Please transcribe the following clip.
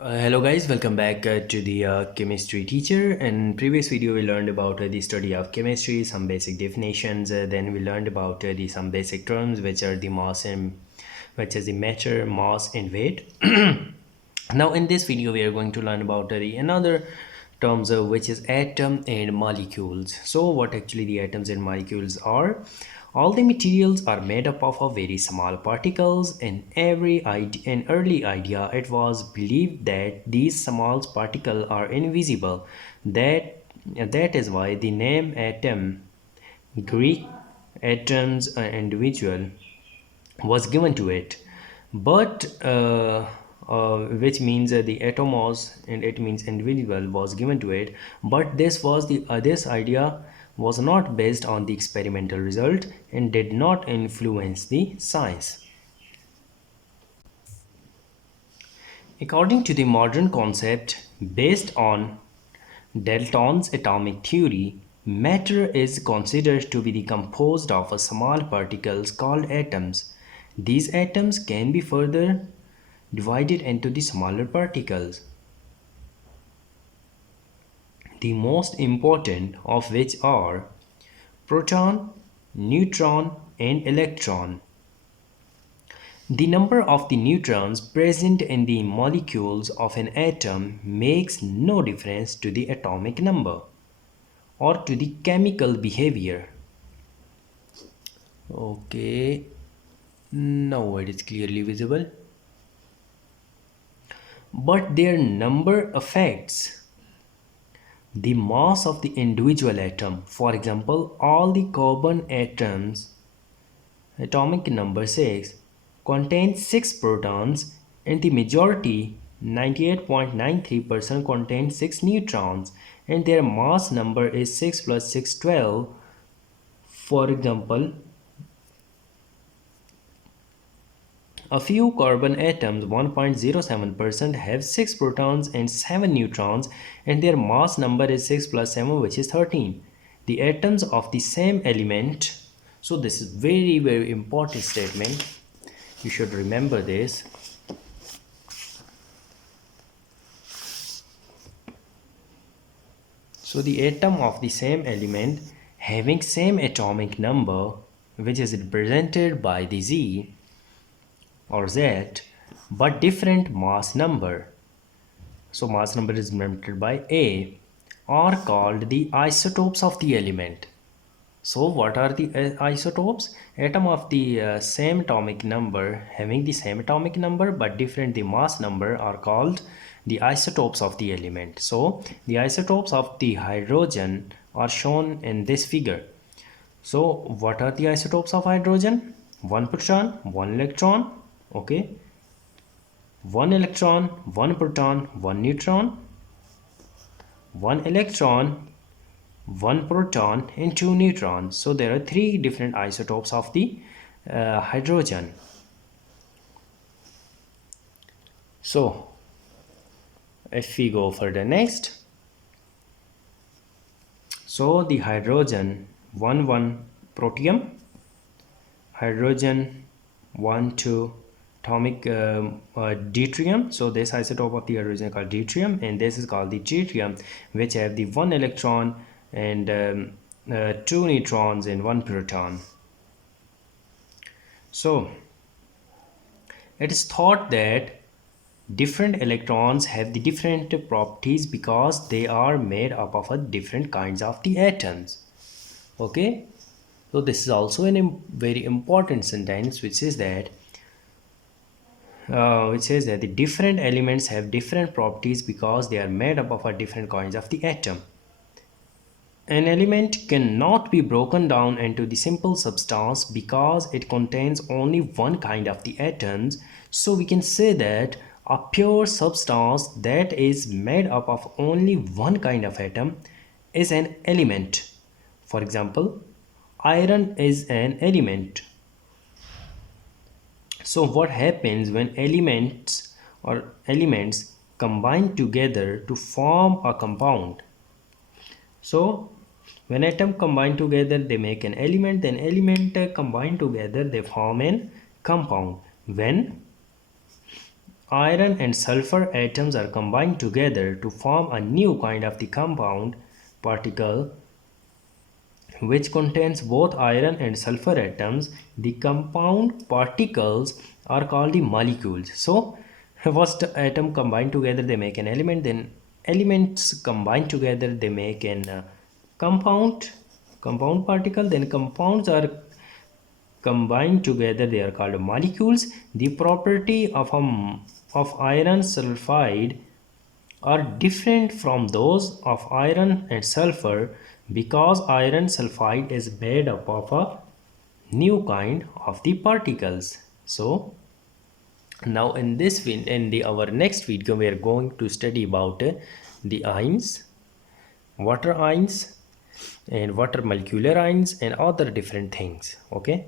Hello guys, welcome back to the chemistry teacher. In previous video we learned about the study of chemistry, some basic definitions. Then we learned about the some basic terms which are the mass and which is the matter, mass and weight. Now in this video we are going to learn about the another terms which is atom and molecules. So what actually the atoms and molecules are? All the materials are made up of a very small particles. In early idea it was believed that these small particles are invisible. That is why the name atom, Greek atoms individual, was given to it, but which means the atomos and it means individual was given to it. But this idea was not based on the experimental result and did not influence the science. According to the modern concept based on Dalton's atomic theory, matter is considered to be composed of a small particles called atoms. These atoms can be further divided into the smaller particles, the most important of which are proton, neutron, and electron. The number of the neutrons present in the molecules of an atom makes no difference to the atomic number or to the chemical behavior. Okay, now it is clearly visible. But their number affects the mass of the individual atom. For example, all the carbon atoms, atomic number 6, contain 6 protons, and the majority, 98.93%, contain 6 neutrons, and their mass number is 6 plus 6, 12. For example, a few carbon atoms, 1.07%, have 6 protons and 7 neutrons, and their mass number is 6 plus 7, which is 13. The atoms of the same element. So this is very important statement. You should remember this. So the atom of the same element having same atomic number, which is represented by the Z or Z, but different mass number. So mass number is represented by A, are called the isotopes of the element. So what are the isotopes? Atom of the same atomic number having the same atomic number but different the mass number are called the isotopes of the element. So the isotopes of the hydrogen are shown in this figure. So what are the isotopes of hydrogen? One proton, one electron. Okay, one electron, one proton, one neutron, one electron, one proton, and two neutrons. So there are three different isotopes of the hydrogen. So if we go further next, so the hydrogen 1 protium, hydrogen 1 2 atomic deuterium. So this isotope of the hydrogen is called deuterium, and this is called the tritium, which have the one electron and two neutrons and one proton. So it is thought that different electrons have the different properties because they are made up of a different kinds of the atoms. Okay, so this is also a very important sentence which says that the different elements have different properties because they are made up of a different kinds of the atom. An element cannot be broken down into the simple substance because it contains only one kind of the atoms. So we can say that a pure substance that is made up of only one kind of atom is an element. For example, iron is an element. So what happens when elements combine together to form a compound? So when atoms combine together they make an element, then element combine together they form an compound. When iron and sulfur atoms are combined together to form a new kind of the compound particle which contains both iron and sulfur atoms. The compound particles are called the molecules. So first atom combined together they make an element, then elements combined together they make an compound particle, then compounds are combined together they are called molecules. The property of iron sulfide are different from those of iron and sulfur because iron sulfide is made up of a new kind of the particles. So now in our next video we are going to study about the ions, water ions and water molecular ions and other different things. Okay.